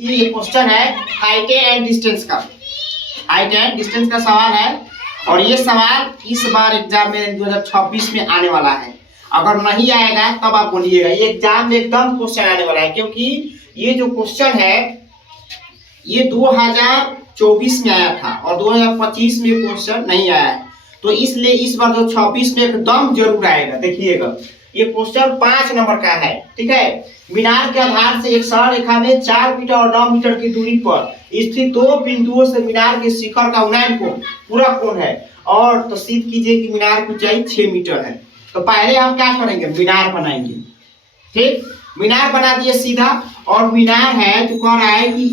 कि ये क्वेश्चन है हाइट एंड डिस्टेंस का, हाइट एंड डिस्टेंस का सवाल है। और ये सवाल इस बार एग्जाम में 2026 में आने वाला है। अगर नहीं आएगा तब आप बोलिएगा, ये एग्जाम में एकदम क्वेश्चन आने वाला है, क्योंकि ये जो क्वेश्चन है ये 2024 में आया था और 2025 में क्वेश्चन नहीं आया है, तो इसलिए इस बार जो 26 में एकदम जरूर आएगा। देखिएगा ये क्वेश्चन 5 नंबर का है, ठीक है। मीनार के आधार से एक सरल रेखा में 4 मीटर और 9 मीटर की दूरी पर स्थित दो बिंदुओं से मीनार के शिखर का उन्नयन कोण पूरा कोण है, और तो सिद्ध कीजिए कि मीनार की ऊंचाई 6 मीटर है। तो पहले हम क्या करेंगे, मीनार बनाएंगे, ठीक। मीनार बना दिए सीधा, और मीनार है तो कह रहा है कि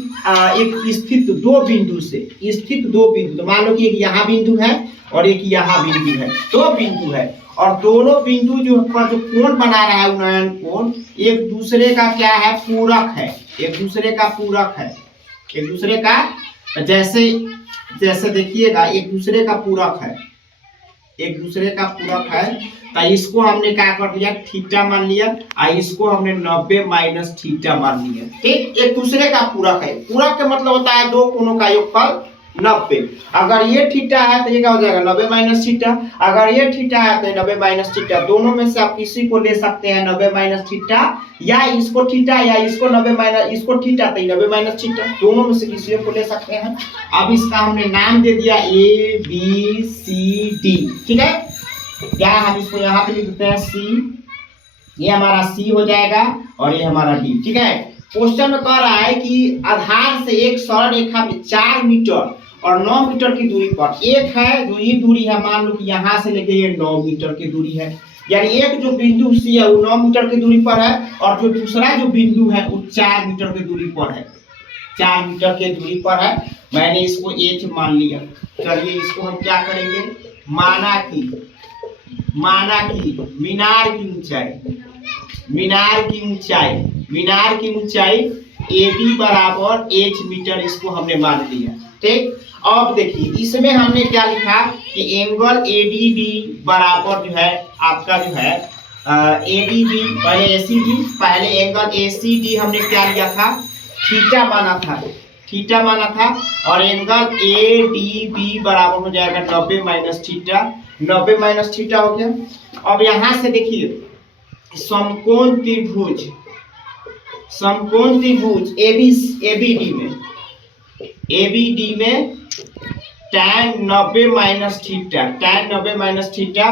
एक स्थित दो बिंदु से, स्थित दो बिंदु, तो मान लो कि एक यहाँ बिंदु है और एक यहाँ बिंदु है, दो बिंदु है, और दोनों बिंदु जो पर जो कोण बना रहा है उन्नयन कोण एक दूसरे का क्या है, पूरक है, एक दूसरे का पूरक है, एक दूसरे का, जैसे जैसे देखिएगा एक दूसरे का पूरक है, एक दूसरे का पूरक है। तो इसको हमने क्या कर लिया, थीटा मान लिया, और इसको हमने 90 माइनस थीटा मान लिया, ठीक। एक दूसरे का पूरक है, पूरक का मतलब होता है दो कोणों का योगफल 90। अगर ये थीटा है तो ये क्या हो जाएगा, 90 माइनस थीटा। अगर ये थीटा है तो 90 माइनस थीटा, दोनों में से आप किसी को ले सकते हैं 90 माइनस थीटा, या इसको थीटा या इसको 90 माइनस, इसको थीटा तो 90 माइनस थीटा, दोनों में से किसी को ले सकते हैं। अब इसका हमने नाम दे दिया ए बी सी डी, ठीक है। क्या हम इसको यहाँ पे लिख देते हैं सी, ये हमारा सी हो जाएगा और ये हमारा डी, ठीक है। क्वेश्चन में कह रहा है कि आधार से एक सरल रेखा में 4 मीटर और 9 मीटर की दूरी पर, एक है जो ये दूरी है, मान लो कि यहाँ से लेके ये 9 मीटर की दूरी है, यानी एक जो बिंदु सी है वो 9 मीटर की दूरी पर है, और जो दूसरा जो बिंदु है वो 4 मीटर की दूरी पर है, 4 मीटर की दूरी पर है। मैंने इसको एच मान लिया। चलिए इसको हम क्या करेंगे, माना कि मीनार की ऊंचाई, मीनार की ऊंचाई, मीनार की ऊंचाई ए बी बराबर एच मीटर, इसको हमने मान लिया, ठीक। अब देखिए इसमें हमने क्या लिखा कि एंगल ए डी बी बराबर जो है आपका जो है ए डी बी, पहले ए सी डी, पहले एंगल ए सी डी हमने क्या लिया था, थीटा माना था, थीटा माना था, और एंगल ए डी बी बराबर हो जाएगा 90 माइनस थीटा, 90 माइनस थीटा हो गया। अब यहाँ से देखिए समकोण त्रिभुज, समकोण त्रिभुज एबीडी में, एबीडी में tan 90 minus theta, tan 90 minus theta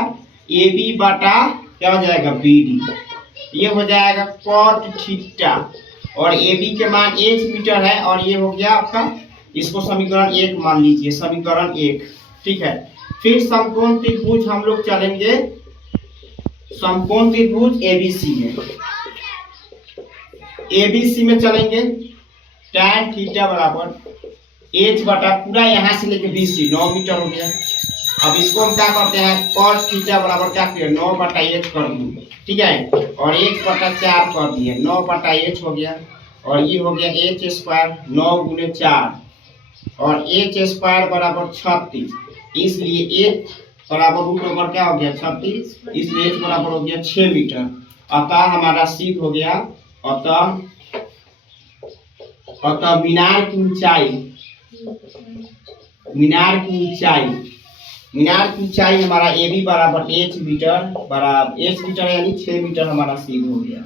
A B बटा क्या हो जाएगा बीडी, ये हो जाएगा cot थीटा, और ए बी के मान 1 मीटर है, और ये हो गया आपका, इसको समीकरण 1 मान लीजिए, समीकरण 1, ठीक है। फिर समकोण त्रिभुज हम लोग चलेंगे, समकोण त्रिभुज एबीसी में, एबीसी में चलेंगे, tan थीटा बराबर एच बटा पूरा यहाँ से लेके बीसी, 9 मीटर हो गया। अब इसको हम क्या करते हैं, cos थीटा बराबर क्या किया, 9 बटा एच कर दिए, ठीक है, और 1 बटा 4 कर दिए, 9 बटा एच हो गया, और ये हो गया एच स्क्वायर, 9 गुने 4, और एच स्क्वायर बराबर 36, इसलिए एच बराबर रूट ओवर क्या हो गया 36, इसलिए एच बराबर हो गया 6 मीटर। अतः हमारा सिद्ध हो गया, अतः मीनार की ऊंचाई, मीनार की ऊंचाई, मीनार की ऊंचाई हमारा ए बी बराबर एच मीटर, बराबर एच मीटर यानी 6 मीटर हमारा सिद्ध हो गया।